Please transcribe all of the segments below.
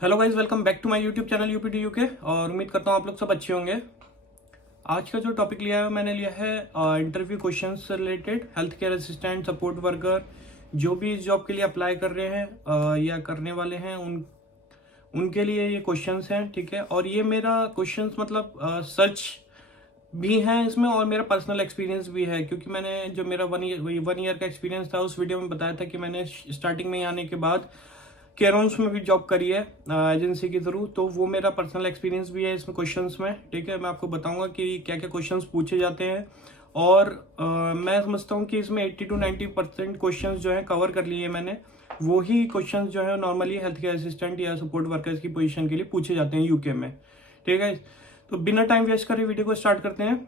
Hello guys, welcome back to my YouTube channel UPT UK. और उम्मीद करता हूँ आप लोग सब अच्छे होंगे। आज का जो टॉपिक लिया है मैंने लिया है इंटरव्यू क्वेश्चंस से related. Health care assistant, support worker जो भी इस जॉब के लिए अप्लाई कर रहे हैं या करने वाले हैं उनके लिए ये क्वेश्चंस हैं, ठीक है। और ये मेरा क्वेश्चंस मतलब सच भी हैं इसमें, और मेरा पर्सनल एक्सपीरियंस भी है, क्योंकि मैंने जो मेरा वन ईयर का एक्सपीरियंस था उस वीडियो में बताया था कि मैंने स्टार्टिंग में आने के बाद केयरहोम्स में भी जॉब करी है एजेंसी के थ्रू। तो वो मेरा पर्सनल एक्सपीरियंस भी है इसमें क्वेश्चंस में, ठीक है। मैं आपको बताऊंगा कि क्या क्या क्वेश्चंस पूछे जाते हैं। और मैं समझता हूँ कि इसमें 80 to 90% क्वेश्चंस जो है कवर कर लिए मैंने। वही क्वेश्चंस जो है नॉर्मली हेल्थ केयर असिस्टेंट या सपोर्ट वर्कर्स की पोजीशन के लिए पूछे जाते हैं यूके में, ठीक है। तो बिना टाइम वेस्ट करे वीडियो को स्टार्ट करते हैं।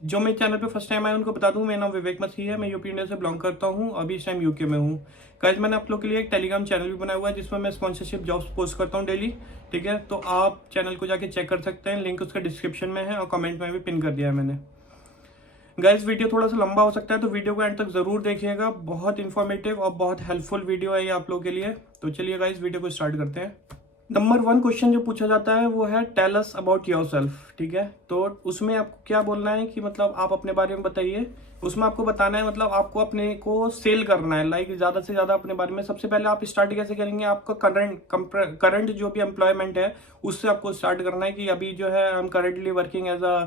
जो मेरे चैनल पे फर्स्ट टाइम आए उनको बता दूं, मेरा नाम विवेक मसीह है, मैं यूपी इंडिया से बिलोंग करता हूं, अभी इस टाइम यूके में हूं। गाइस, मैंने आप लोग के लिए एक टेलीग्राम चैनल भी बनाया हुआ है जिसमें मैं स्पॉन्सरशिप जॉब्स पोस्ट करता हूं डेली, ठीक है। तो आप चैनल को जाके चेक कर सकते हैं, लिंक उसका डिस्क्रिप्शन में है और कमेंट में भी पिन कर दिया है मैंने। गाइस, वीडियो थोड़ा सा लंबा हो सकता है तो वीडियो को एंड तक जरूर देखिएगा, बहुत इन्फॉर्मेटिव और बहुत हेल्पफुल वीडियो है ये आप लोग के लिए। तो चलिए गाइस, वीडियो को स्टार्ट करते हैं। नंबर 1 क्वेश्चन जो पूछा जाता है वो है tell us about yourself, ठीक है। तो उसमें आपको क्या बोलना है कि मतलब आप अपने बारे में बताइए। उसमें आपको बताना है, मतलब आपको अपने को सेल करना है, लाइक ज्यादा से ज्यादा अपने बारे में। सबसे पहले आप स्टार्ट कैसे करेंगे, आपका करंट जो भी एम्प्लॉयमेंट है उससे आपको स्टार्ट करना है कि अभी जो है I am currently working as a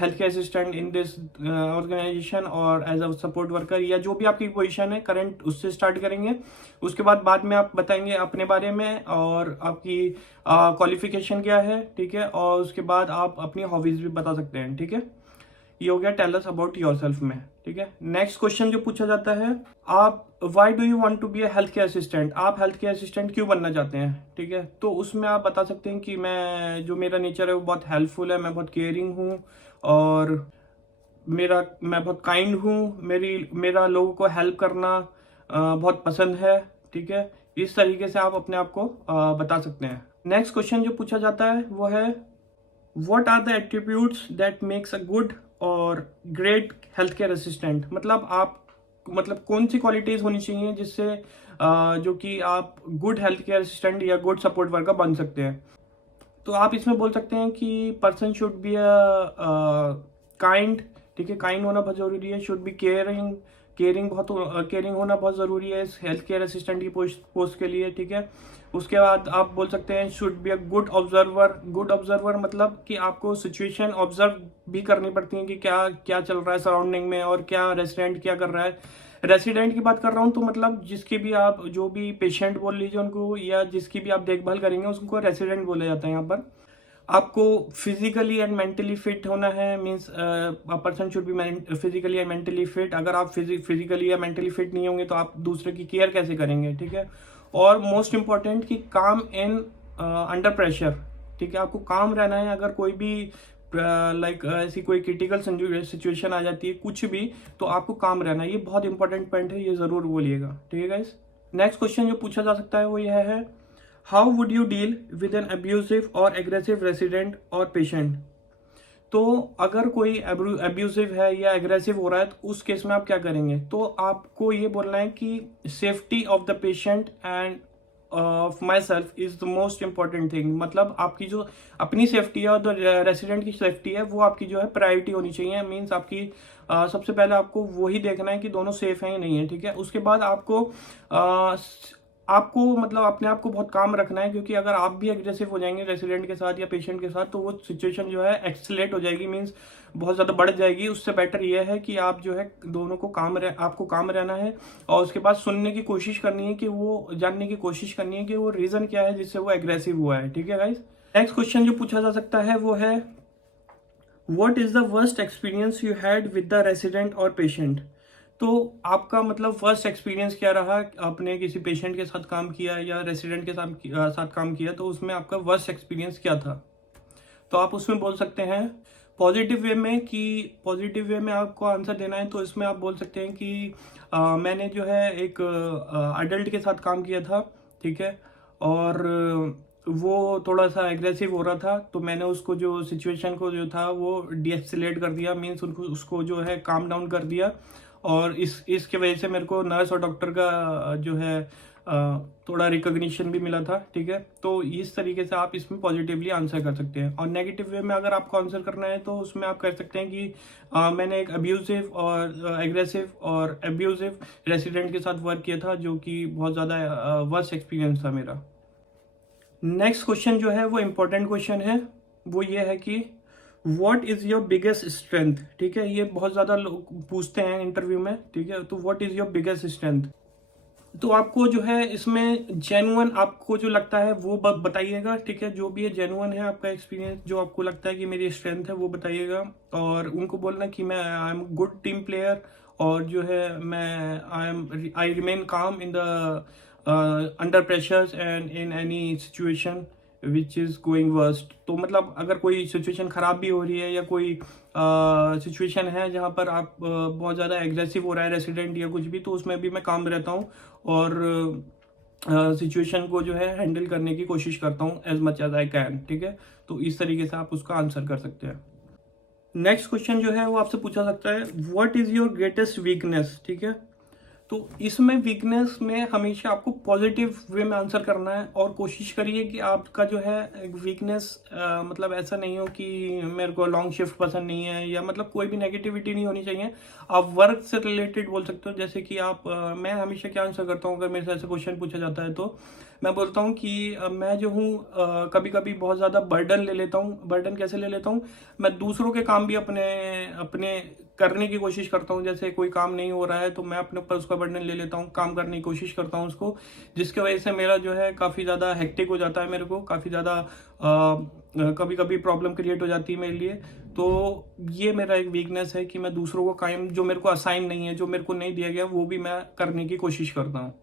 health care assistant in this organization और एज अ सपोर्ट वर्कर, या जो भी आपकी पोजीशन है करंट, उससे स्टार्ट करेंगे। उसके बाद में आप बताएंगे अपने बारे में और आपकी क्वालिफिकेशन क्या है, ठीक है। और उसके बाद आप अपनी हॉबीज भी बता सकते हैं, ठीक है। ये हो गया टेल अस अबाउट योरसेल्फ में, ठीक है। नेक्स्ट क्वेश्चन जो पूछा जाता है, आप why do you want to be a health care assistant, आप हेल्थ केयर असिस्टेंट क्यों बनना चाहते हैं, ठीक है। तो उसमें आप बता सकते हैं कि मैं जो मेरा नेचर है वो बहुत हेल्पफुल है, मैं बहुत केयरिंग हूँ, और मैं बहुत काइंड हूँ, मेरा लोगों को हेल्प करना बहुत पसंद है, ठीक है। इस तरीके से आप अपने आप को बता सकते हैं। नेक्स्ट क्वेश्चन जो पूछा जाता है वो है what are the attributes that makes a good और ग्रेट हेल्थ केयर असिस्टेंट, मतलब कौन सी क्वालिटीज होनी चाहिए जिससे जो कि आप गुड हेल्थ केयर असिस्टेंट या गुड सपोर्ट वर्कर बन सकते हैं। तो आप इसमें बोल सकते हैं कि person should be a kind, ठीक है। काइंड होना बहुत जरूरी है। शुड बी केयरिंग, केयरिंग होना बहुत जरूरी है इस हेल्थ केयर असिस्टेंट की पोस्ट के लिए, ठीक है। उसके बाद आप बोल सकते हैं should be a good observer. Good observer मतलब कि आपको सिचुएशन ऑब्जर्व भी करनी पड़ती है कि क्या क्या चल रहा है सराउंडिंग में और क्या रेसिडेंट क्या कर रहा है। रेसिडेंट की बात कर रहा हूँ तो मतलब जिसके भी आप जो भी पेशेंट बोल लीजिए उनको, या जिसकी भी आप देखभाल करेंगे उसको रेसिडेंट बोला जाता है यहाँ पर। आपको फिजिकली एंड मेंटली फिट होना है, means person should be physically and mentally fit. अगर आप फिजिकली या मेंटली फिट नहीं होंगे तो आप दूसरे की केयर कैसे करेंगे, ठीक है। और मोस्ट इंपॉर्टेंट कि काम इन अंडर प्रेशर, ठीक है। आपको काम रहना है, अगर कोई भी लाइक ऐसी कोई क्रिटिकल सिचुएशन आ जाती है कुछ भी, तो आपको काम रहना है। ये बहुत इंपॉर्टेंट पॉइंट है, ये जरूर बोलिएगा, ठीक है गाइस। नेक्स्ट क्वेश्चन जो पूछा जा सकता है वो यह है how would you deal with N abusive और एग्रेसिव रेसिडेंट और पेशेंट। तो अगर कोई अब्यूसिव है या एग्रेसिव हो रहा है तो उस केस में आप क्या करेंगे। तो आपको ये बोलना है कि safety of the patient end of my self is the most important thing. मतलब आपकी जो अपनी सेफ्टी है और द रेसिडेंट की सेफ्टी है वो आपकी जो है प्रायोरिटी होनी चाहिए। मीन्स आपकी सबसे पहले आपको वही देखना है कि दोनों सेफ हैं या नहीं है, ठीक है। उसके बाद आपको मतलब अपने आप को बहुत काम रखना है, क्योंकि अगर आप भी एग्रेसिव हो जाएंगे रेसिडेंट के साथ या पेशेंट के साथ तो वो सिचुएशन जो है एक्सलेट हो जाएगी, मीन्स बहुत ज़्यादा बढ़ जाएगी। उससे बेटर ये है कि आप जो है दोनों को आपको काम रहना है, और उसके बाद सुनने की कोशिश करनी है कि वो जानने की कोशिश करनी है कि वो रीज़न क्या है जिससे वो एग्रेसिव हुआ है, ठीक है गाइज। नेक्स्ट क्वेश्चन जो पूछा जा सकता है वो है what is the worst experience you had with the resident और पेशेंट। तो आपका मतलब फर्स्ट एक्सपीरियंस क्या रहा, आपने किसी पेशेंट के साथ काम किया या रेसिडेंट के साथ काम किया, तो उसमें आपका वर्स्ट एक्सपीरियंस क्या था। तो आप उसमें बोल सकते हैं पॉजिटिव वे में, कि पॉजिटिव वे में आपको आंसर देना है तो इसमें आप बोल सकते हैं कि मैंने जो है एक अडल्ट के साथ काम किया था, ठीक है। और वो थोड़ा सा एग्रेसिव हो रहा था, तो मैंने उसको जो सिचुएशन को जो था वो डीएस्केलेट कर दिया, मीन्स उनको उसको जो है काम डाउन कर दिया। और इसके वजह से मेरे को नर्स और डॉक्टर का जो है थोड़ा रिकॉग्निशन भी मिला था। ठीक है, तो इस तरीके से आप इसमें पॉजिटिवली आंसर कर सकते हैं। और नेगेटिव वे में अगर आपको आंसर करना है तो उसमें आप कह सकते हैं कि मैंने एक अब्यूजिव और एग्रेसिव और अब्यूजिव रेसिडेंट के साथ वर्क किया था, जो कि बहुत ज़्यादा वर्स्ट एक्सपीरियंस था मेरा। नेक्स्ट क्वेश्चन जो है वो इम्पोर्टेंट क्वेश्चन है, वो ये है कि what is your biggest strength. ठीक है, ये बहुत ज़्यादा लोग पूछते हैं इंटरव्यू में। ठीक है, तो what is your biggest strength. तो आपको जो है इसमें जेन्युइन आपको जो लगता है वो बताइएगा। ठीक है, जो भी है जेन्युइन है आपका एक्सपीरियंस, जो आपको लगता है कि मेरी स्ट्रेंथ है वो बताइएगा। और उनको बोलना कि मैं I am good team player, और जो है मैं आई रिमेन काम in the under pressures and in any situation which is going worst. तो मतलब अगर कोई सिचुएशन ख़राब भी हो रही है या कोई सिचुएशन है जहाँ पर आप बहुत ज़्यादा एग्रेसिव हो रहा है रेसिडेंट या कुछ भी, तो उसमें भी मैं काम रहता हूँ और सिचुएशन को जो है हैंडल करने की कोशिश करता हूँ as much as I can. ठीक है, तो इस तरीके से आप उसका आंसर कर सकते हैं। नेक्स्ट क्वेश्चन जो है वो आपसे पूछा सकता है what is your greatest weakness. ठीक है, तो इसमें वीकनेस में हमेशा आपको पॉजिटिव वे में आंसर करना है, और कोशिश करिए कि आपका जो है वीकनेस मतलब ऐसा नहीं हो कि मेरे को लॉन्ग शिफ्ट पसंद नहीं है, या मतलब कोई भी नेगेटिविटी नहीं होनी चाहिए। आप वर्क से रिलेटेड बोल सकते हो, जैसे कि आप मैं हमेशा क्या आंसर करता हूँ अगर मेरे से ऐसे क्वेश्चन पूछा जाता है, तो मैं बोलता हूँ कि मैं जो हूँ कभी कभी बहुत ज़्यादा बर्डन ले लेता हूँ। बर्डन कैसे ले लेता हूँ, मैं दूसरों के काम भी अपने अपने करने की कोशिश करता हूँ। जैसे कोई काम नहीं हो रहा है तो मैं अपने ऊपर उसका बर्डन ले लेता हूँ, काम करने की कोशिश करता हूँ उसको, जिसकी वजह से मेरा जो है काफ़ी ज़्यादा हेक्टिक हो जाता है, मेरे को काफ़ी ज़्यादा कभी कभी प्रॉब्लम क्रिएट हो जाती है मेरे लिए। तो ये मेरा एक वीकनेस है कि मैं दूसरों को काम जो मेरे को असाइन नहीं है, जो मेरे को नहीं दिया गया, वो भी मैं करने की कोशिश करता हूँ।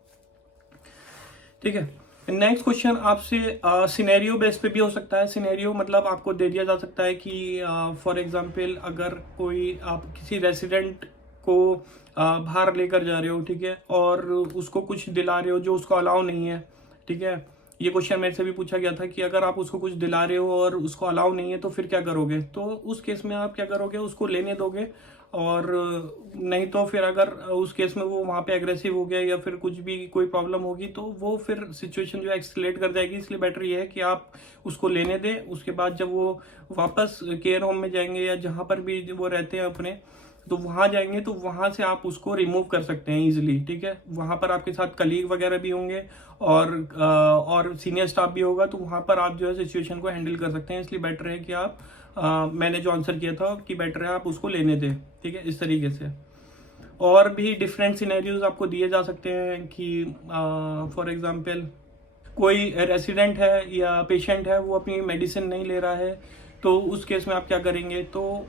ठीक है, नेक्स्ट क्वेश्चन आपसे सिनेरियो बेस पे भी हो सकता है। सिनेरियो मतलब आपको दे दिया जा सकता है कि फॉर एग्जांपल अगर कोई आप किसी रेसिडेंट को बाहर लेकर जा रहे हो, ठीक है, और उसको कुछ दिला रहे हो जो उसको अलाउ नहीं है। ठीक है, ये क्वेश्चन मेरे से भी पूछा गया था कि अगर आप उसको कुछ दिला रहे हो और उसको अलाउ नहीं है तो फिर क्या करोगे। तो उस केस में आप क्या करोगे, उसको लेने दोगे, और नहीं तो फिर अगर उस केस में वो वहाँ पे एग्रेसिव हो गया या फिर कुछ भी कोई प्रॉब्लम होगी तो वो फिर सिचुएशन जो एक्सलेट कर जाएगी। इसलिए बेटर ये है कि आप उसको लेने दें। उसके बाद जब वो वापस केयर होम में जाएंगे या जहाँ पर भी वो रहते हैं अपने, तो वहाँ जाएंगे तो वहाँ से आप उसको रिमूव कर सकते हैं इजीली। ठीक है, वहाँ पर आपके साथ कलीग वगैरह भी होंगे और सीनियर स्टाफ भी होगा, तो वहाँ पर आप जो है सिचुएशन को हैंडल कर सकते हैं। इसलिए बेटर है कि आप मैंने जो आंसर किया था कि बेटर है आप उसको लेने दें। ठीक है, इस तरीके से और भी डिफरेंट सिनेरियोज आपको दिए जा सकते हैं कि फॉर एग्जांपल कोई रेसिडेंट है या पेशेंट है, वो अपनी मेडिसिन नहीं ले रहा है, तो उस केस में आप क्या करेंगे। तो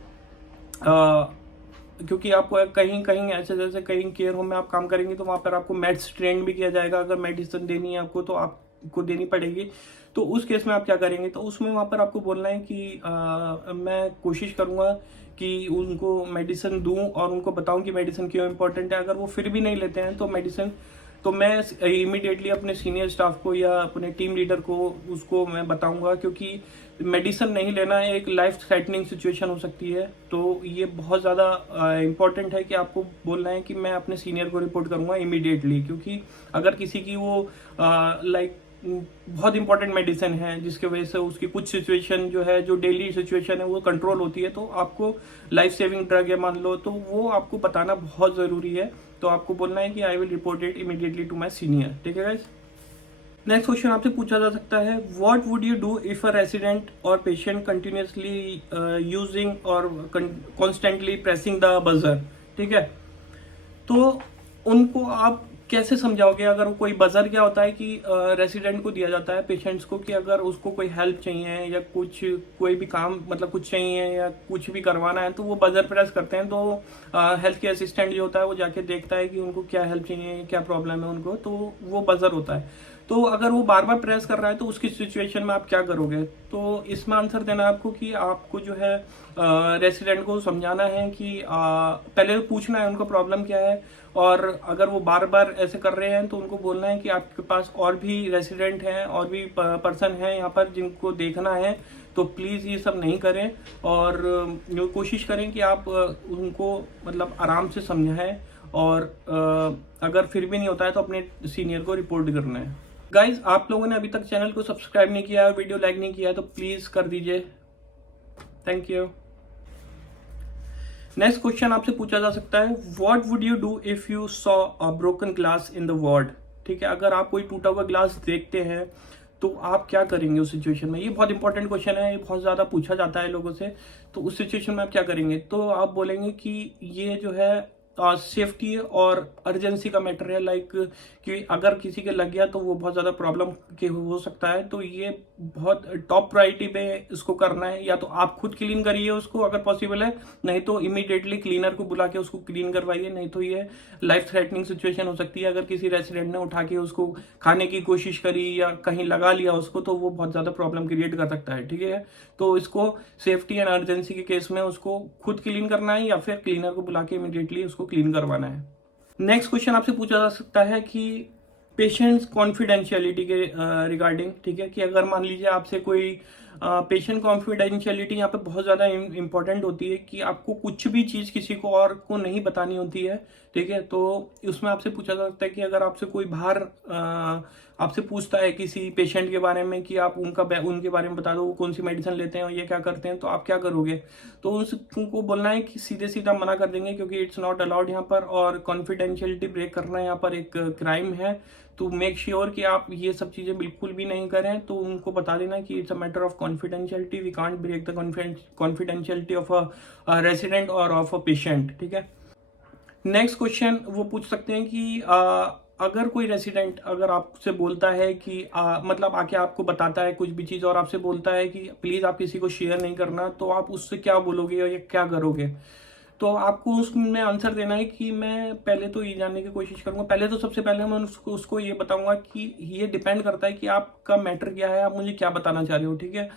क्योंकि आपको कहीं कहीं ऐसे जैसे कहीं केयर होम में आप काम करेंगे तो वहाँ पर आपको मेड्स ट्रेंड भी किया जाएगा। अगर मेडिसिन देनी है आपको तो आपको देनी पड़ेगी। तो उस केस में आप क्या करेंगे, तो उसमें वहाँ पर आपको बोलना है कि मैं कोशिश करूँगा कि उनको मेडिसिन दूं और उनको बताऊं कि मेडिसिन क्यों इम्पोर्टेंट है। अगर वो फिर भी नहीं लेते हैं तो मेडिसिन, तो मैं इमीडिएटली अपने सीनियर स्टाफ को या अपने टीम लीडर को उसको मैं बताऊंगा, क्योंकि मेडिसिन नहीं लेना एक लाइफ थ्रेटनिंग सिचुएशन हो सकती है। तो ये बहुत ज़्यादा इम्पॉर्टेंट है कि आपको बोलना है कि मैं अपने सीनियर को रिपोर्ट करूंगा इमीडिएटली, क्योंकि अगर किसी की वो बहुत इंपॉर्टेंट मेडिसिन है जिसकी वजह से उसकी कुछ सिचुएशन जो है, जो डेली सिचुएशन है वो कंट्रोल होती है, तो आपको लाइफ सेविंग ड्रग है मान लो, तो वो आपको बताना बहुत ज़रूरी है। तो आपको बोलना है कि I will report it immediately to my senior. ठीक है गाइस, नेक्स्ट क्वेश्चन आपसे पूछा जा सकता है what would you do if a resident और पेशेंट कंटिन्यूसली यूजिंग और कॉन्स्टेंटली प्रेसिंग द बजर। ठीक है, तो उनको आप कैसे समझाओगे। अगर कोई बजर क्या होता है कि रेसिडेंट को दिया जाता है पेशेंट्स को कि अगर उसको कोई हेल्प चाहिए या कुछ कोई भी काम मतलब कुछ चाहिए या कुछ भी करवाना है तो वो बजर प्रेस करते हैं। तो हेल्थ केयर असिस्टेंट जो होता है वो जाके देखता है कि उनको क्या हेल्प चाहिए, क्या प्रॉब्लम है उनको, तो वो बजर होता है। तो अगर वो बार बार प्रेस कर रहा है तो उसकी सिचुएशन में आप क्या करोगे? तो इसमें आंसर देना है आपको कि आपको जो है रेसिडेंट को समझाना है कि पहले पूछना है उनको प्रॉब्लम क्या है, और अगर वो बार बार ऐसे कर रहे हैं तो उनको बोलना है कि आपके पास और भी रेसिडेंट हैं, और भी पर्सन हैं यहाँ पर जिनको देखना है, तो प्लीज़ ये सब नहीं करें, और कोशिश करें कि आप उनको मतलब आराम से समझाएं, और अगर फिर भी नहीं होता है तो अपने सीनियर को रिपोर्ट करना है। गाइज, आप लोगों ने अभी तक चैनल को सब्सक्राइब नहीं किया है, वीडियो लाइक नहीं किया है, तो प्लीज़ कर दीजिए। Thank you. नेक्स्ट क्वेश्चन आपसे पूछा जा सकता है, what would you do if you saw a broken glass in the ward. ठीक है, अगर आप कोई टूटा हुआ ग्लास देखते हैं तो आप क्या करेंगे उस सिचुएशन में? ये बहुत इंपॉर्टेंट क्वेश्चन है, ये बहुत ज़्यादा पूछा जाता है लोगों से। तो उस सिचुएशन में आप क्या करेंगे? तो आप बोलेंगे कि ये जो है सेफ्टी और अर्जेंसी का मैटर है, लाइक कि अगर किसी के लग गया तो वो बहुत ज़्यादा प्रॉब्लम के हो सकता है, तो ये बहुत टॉप प्रायोरिटी पे इसको करना है। या तो आप खुद क्लीन करिए उसको अगर पॉसिबल है, नहीं तो इमीडिएटली क्लीनर को बुला के उसको क्लीन करवाइए, नहीं तो ये लाइफ थ्रेटनिंग सिचुएशन हो सकती है। अगर किसी रेसिडेंट ने उठा के उसको खाने की कोशिश करी या कहीं लगा लिया उसको, तो वो बहुत ज़्यादा प्रॉब्लम क्रिएट कर सकता है। ठीक है, तो इसको सेफ्टी एंड अर्जेंसी के केस में उसको खुद क्लीन करना है या फिर क्लीनर को बुला के इमीडिएटली उसको क्लीन करवाना है। नेक्स्ट क्वेश्चन आपसे पूछा जा सकता है कि पेशेंट्स कॉन्फिडेंशियलिटी के रिगार्डिंग। ठीक है, कि अगर मान लीजिए आपसे कोई पेशेंट कॉन्फिडेंशियलिटी यहाँ पे बहुत ज़्यादा इंपॉर्टेंट होती है कि आपको कुछ भी चीज़ किसी को और को नहीं बतानी होती है। ठीक है, तो उसमें आपसे पूछा जा सकता है कि अगर आपसे कोई बाहर आपसे पूछता है किसी पेशेंट के बारे में कि आप उनके बारे में बता दो, वो कौन सी मेडिसिन लेते हैं और ये क्या करते हैं, तो आप क्या करोगे? तो उनको बोलना है कि सीधे सीधा मना कर देंगे, क्योंकि इट्स नॉट अलाउड यहाँ पर, और कॉन्फिडेंशियलिटी ब्रेक करना यहाँ पर एक क्राइम है। तो मेक श्योर कि आप ये सब चीज़ें बिल्कुल भी नहीं करें। तो उनको बता देना कि it's a matter of confidentiality, we can't break the confidentiality of a resident और ऑफ अ पेशेंट। ठीक है, नेक्स्ट क्वेश्चन वो पूछ सकते हैं कि अगर कोई रेसिडेंट अगर आपसे बोलता है कि मतलब आके आपको बताता है कुछ भी चीज़ और आपसे बोलता है कि प्लीज़ आप किसी को शेयर नहीं करना, तो आप उससे क्या बोलोगे या क्या करोगे? तो आपको उसमें आंसर देना है कि मैं पहले तो ये जानने की कोशिश करूंगा। पहले तो सबसे पहले मैं उसको ये बताऊंगा कि ये डिपेंड करता है कि आपका मैटर क्या है, आप मुझे क्या बताना चाह रहे हो। ठीक है,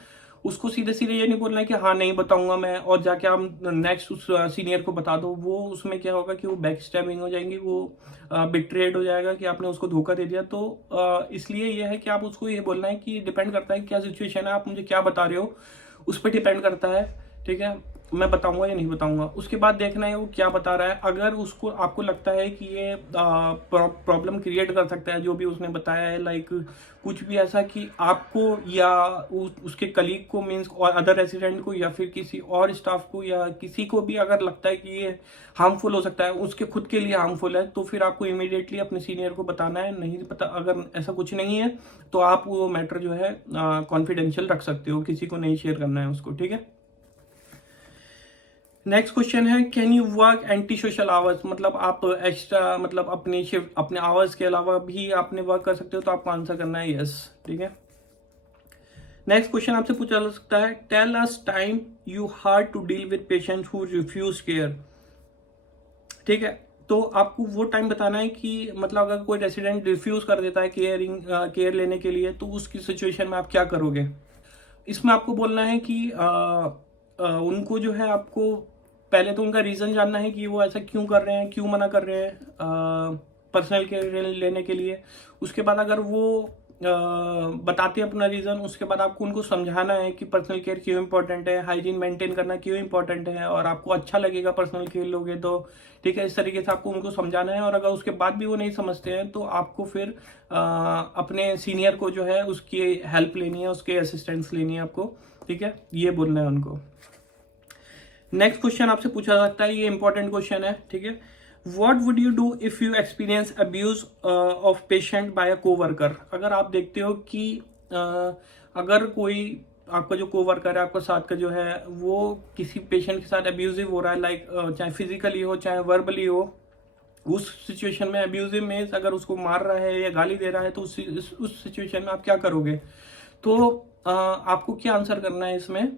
उसको सीधे सीधे ये नहीं बोलना है कि हाँ नहीं बताऊंगा मैं, और जाके आप नेक्स्ट उस सीनियर को बता दो। वो उसमें क्या होगा कि वो बैक स्टैबिंग हो जाएंगी, वो बिट्रेड हो जाएगा कि आपने उसको धोखा दे दिया। तो इसलिए यह है कि आप उसको ये बोलना है कि डिपेंड करता है क्या सिचुएशन है, आप मुझे क्या बता रहे हो, उस पर डिपेंड करता है। ठीक है, मैं बताऊंगा या नहीं बताऊंगा। उसके बाद देखना है वो क्या बता रहा है। अगर उसको आपको लगता है कि ये प्रॉब्लम क्रिएट कर सकता है जो भी उसने बताया है, लाइक कुछ भी ऐसा कि आपको या उसके कलीग को मीन्स और अदर रेसिडेंट को या फिर किसी और स्टाफ को या किसी को भी अगर लगता है कि ये हार्मफुल हो सकता है, उसके खुद के लिए हार्मफुल है, तो फिर आपको इमीडिएटली अपने सीनियर को बताना है। नहीं पता, अगर ऐसा कुछ नहीं है तो आप वो मैटर जो है कॉन्फिडेंशियल रख सकते हो, किसी को नहीं शेयर करना है उसको। ठीक है, नेक्स्ट क्वेश्चन है, can you work anti social hours. मतलब आप एक्स्ट्रा मतलब अपनी शिफ्ट अपने आवर्स के अलावा भी आपने वर्क कर सकते हो, तो आपको आंसर करना है यस। ठीक है, नेक्स्ट क्वेश्चन आपसे पूछा जा सकता है, tell us time you had to deal with patient who refuse care. ठीक है, तो आपको वो टाइम बताना है कि मतलब अगर कोई रेसिडेंट रिफ्यूज कर देता है केयर लेने के लिए, तो उसकी सिचुएशन में आप क्या करोगे? इसमें आपको बोलना है कि उनको जो है आपको पहले तो उनका रीज़न जानना है कि वो ऐसा क्यों कर रहे हैं, क्यों मना कर रहे हैं पर्सनल केयर लेने के लिए। उसके बाद अगर वो बताते हैं अपना रीज़न, उसके बाद आपको उनको समझाना है कि पर्सनल केयर क्यों इंपॉर्टेंट है, हाइजीन मेंटेन करना क्यों इंपॉर्टेंट है, और आपको अच्छा लगेगा पर्सनल केयर लोगे तो। ठीक है, इस तरीके से आपको उनको समझाना है। और अगर उसके बाद भी वो नहीं समझते हैं तो आपको फिर अपने सीनियर को जो है उसकी हेल्प लेनी है, उसके असिस्टेंस लेनी है आपको। ठीक है, ये बोलना है उनको। नेक्स्ट क्वेश्चन आपसे पूछा जा सकता है, ये इंपॉर्टेंट क्वेश्चन है। ठीक है, what would you do if you experience abuse of patient bye a co-worker. अगर आप देखते हो कि अगर कोई आपका जो कोवर्कर है, आपका साथ का जो है, वो किसी पेशेंट के साथ अब्यूजिव हो रहा है, लाइक चाहे फिजिकली हो चाहे वर्बली हो, उस सिचुएशन में अब्यूजिव में अगर उसको मार रहा है या गाली दे रहा है, तो उस सिचुएशन में आप क्या करोगे? तो आपको क्या आंसर करना है इसमें?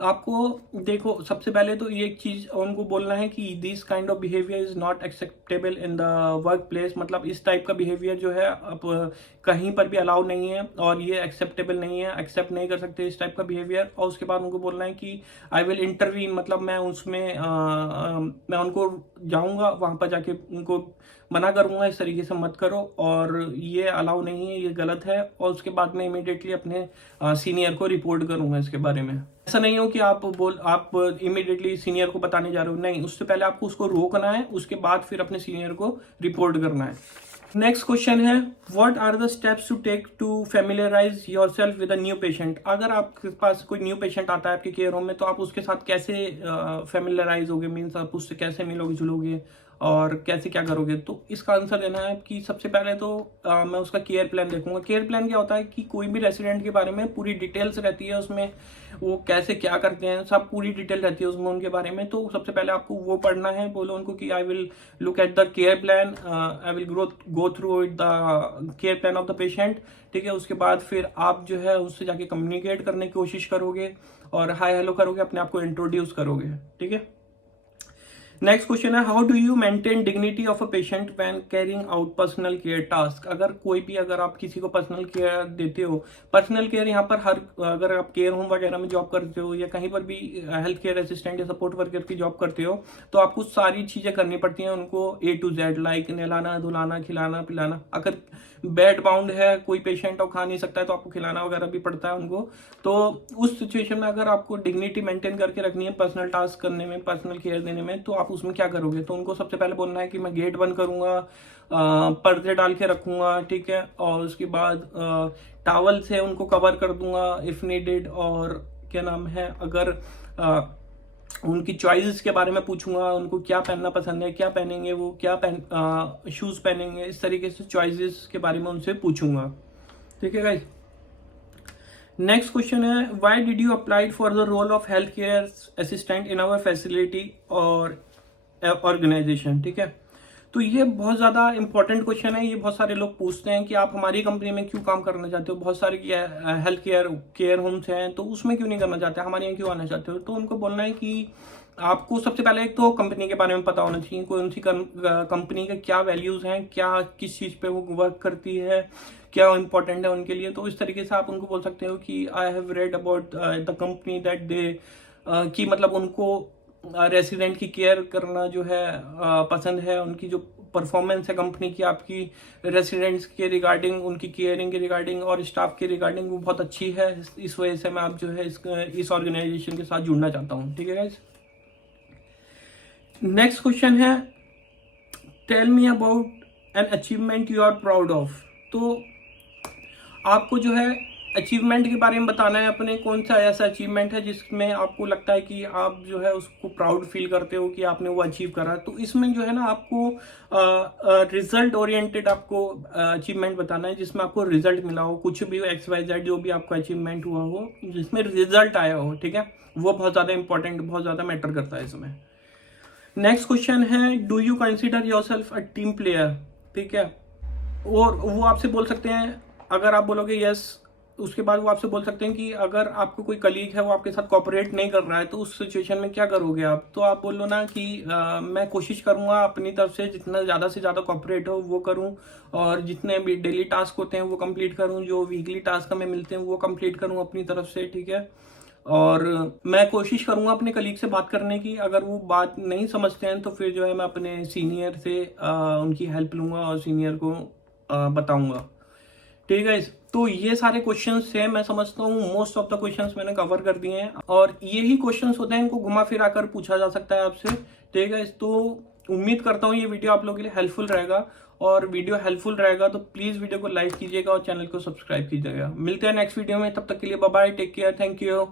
आपको देखो, सबसे पहले तो ये एक चीज उनको बोलना है कि this kind of behaviour is not acceptable in the work place. मतलब इस टाइप का बिहेवियर जो है अब कहीं पर भी अलाउ नहीं है और ये एक्सेप्टेबल नहीं है, एक्सेप्ट नहीं कर सकते इस टाइप का बिहेवियर। और उसके बाद उनको बोलना है कि आई विल इंटरवीन, मतलब मैं उसमें मैं उनको जाऊंगा वहां पर जाके उनको मना करूंगा इस तरीके से मत करो, और ये अलाउ नहीं है, ये गलत है। और उसके बाद मैं इमीडिएटली अपने सीनियर को रिपोर्ट करूंगा इसके बारे में। ऐसा नहीं हो कि आप इमीडिएटली सीनियर को बताने जा रहे हो, नहीं, उससे पहले आपको उसको रोकना है, उसके बाद फिर अपने सीनियर को रिपोर्ट करना है। नेक्स्ट क्वेश्चन है, what are the steps to take to familiarise yourself with a new patient. अगर आपके पास कोई न्यू पेशेंट आता है आपके केयर होम में, तो आप उसके साथ कैसे फैमिलियराइज होगे, मीन्स आप उससे कैसे मिलोगे जुलोगे और कैसे क्या करोगे। तो इसका आंसर देना है कि सबसे पहले तो मैं उसका केयर प्लान देखूंगा। केयर प्लान क्या होता है कि कोई भी रेसिडेंट के बारे में पूरी डिटेल्स रहती है उसमें, वो कैसे क्या करते हैं सब पूरी डिटेल रहती है उसमें उनके बारे में। तो सबसे पहले आपको वो पढ़ना है। बोलो उनको कि I will look at the care plan, I will go through the care plan of the patient. ठीक है, उसके बाद फिर आप जो है उससे जाके कम्युनिकेट करने की कोशिश करोगे और हाय हेलो करोगे, अपने आप को इंट्रोड्यूस करोगे। ठीक है। नेक्स्ट क्वेश्चन है, how do you maintain dignity of a patient when carrying out personal care task. अगर आप किसी को पर्सनल केयर देते हो, पर्सनल केयर यहाँ पर अगर आप केयर होम वगैरह में जॉब करते हो या कहीं पर भी हेल्थ केयर असिस्टेंट या सपोर्ट वर्कर की जॉब करते हो, तो आपको सारी चीजें करनी पड़ती हैं उनको A to Z, लाइक नहलाना धुलाना खिलाना पिलाना। अगर बेड बाउंड है कोई पेशेंट और खा नहीं सकता है तो आपको खिलाना वगैरह भी पड़ता है उनको। तो उस सिचुएशन में अगर आपको डिग्निटी मेंटेन करके रखनी है पर्सनल टास्क करने में, पर्सनल केयर देने में, तो आप उसमें क्या करोगे। तो उनको सबसे पहले बोलना है कि मैं गेट बंद करूंगा, पर्दे डाल के रखूंगा। ठीक है, और उसके बाद टॉवल से उनको कवर कर दूंगा इफ नीडेड। और क्या नाम है, अगर उनकी चॉइसेस के बारे में पूछूंगा, उनको क्या पहनना पसंद है, क्या पहनेंगे वो, क्या शूज पहनेंगे, इस तरीके से चॉइसेस के बारे में उनसे पूछूंगा। ठीक है गाइस। नेक्स्ट क्वेश्चन है, why did you applied for the role of health care assistant in our facility और ऑर्गेनाइजेशन। ठीक है, तो ये बहुत ज़्यादा इंपॉर्टेंट क्वेश्चन है। ये बहुत सारे लोग पूछते हैं कि आप हमारी कंपनी में क्यों काम करना चाहते हो, बहुत सारे हेल्थ केयर होम्स हैं तो उसमें क्यों नहीं करना चाहते, हमारे यहाँ क्यों आना चाहते हो। तो उनको बोलना है कि आपको सबसे पहले एक तो कंपनी के बारे में पता होना चाहिए, कौन सी कंपनी के क्या वैल्यूज हैं, क्या किस चीज़ पे वो वर्क करती है, क्या इंपॉर्टेंट है उनके लिए। तो इस तरीके से आप उनको बोल सकते हो कि I have read about the company that they, कि मतलब उनको रेसिडेंट की केयर करना जो है पसंद है, उनकी जो परफॉर्मेंस है कंपनी की आपकी रेसिडेंट्स के रिगार्डिंग, उनकी केयरिंग के रिगार्डिंग और स्टाफ के रिगार्डिंग वो बहुत अच्छी है। इस वजह से मैं आप जो है इस ऑर्गेनाइजेशन के साथ जुड़ना चाहता हूँ। ठीक है गाइस। नेक्स्ट क्वेश्चन है, tell me about an achievement you are proud of. तो आपको जो है अचीवमेंट के बारे में बताना है अपने, कौन सा ऐसा अचीवमेंट है जिसमें आपको लगता है कि आप जो है उसको प्राउड फील करते हो कि आपने वो अचीव करा। तो इसमें जो है ना आपको रिजल्ट ओरिएंटेड आपको अचीवमेंट बताना है जिसमें आपको रिजल्ट मिला हो, कुछ भी हो, XYZ जो भी आपका अचीवमेंट हुआ हो जिसमें रिजल्ट आया हो। ठीक है, वो बहुत ज्यादा इंपॉर्टेंट, बहुत ज्यादा मैटर करता है इसमें। नेक्स्ट क्वेश्चन है, do you consider yourself a team player. ठीक है, और वो आपसे बोल सकते हैं, अगर आप बोलोगे यस, उसके बाद वो आपसे बोल सकते हैं कि अगर आपको कोई कलीग है वो आपके साथ कोऑपरेट नहीं कर रहा है तो उस सिचुएशन में क्या करोगे आप। तो आप बोलो ना कि मैं कोशिश करूंगा अपनी तरफ से जितना ज़्यादा से ज़्यादा कोऑपरेट हो वो करूं, और जितने भी डेली टास्क होते हैं वो कंप्लीट करूं, जो वीकली टास्क हमें मिलते हैं वो कंप्लीट करूं अपनी तरफ से। ठीक है, और मैं कोशिश करूंगा अपने कलीग से बात करने की। अगर वो बात नहीं समझते हैं तो फिर जो है मैं अपने सीनियर से उनकी हेल्प लूंगा और सीनियर को बताऊंगा। ठीक है, तो ये सारे क्वेश्चंस हैं, मैं समझता हूँ मोस्ट ऑफ द क्वेश्चंस मैंने कवर कर दिए हैं, और यही क्वेश्चंस होते हैं, इनको घुमा फिरा कर पूछा जा सकता है आपसे। ठीक है, तो उम्मीद करता हूँ ये वीडियो आप लोगों के लिए हेल्पफुल रहेगा, और वीडियो हेल्पफुल रहेगा तो प्लीज वीडियो को लाइक कीजिएगा और चैनल को सब्सक्राइब कीजिएगा। मिलते हैं नेक्स्ट वीडियो में, तब तक के लिए bye bye, take care, thank you.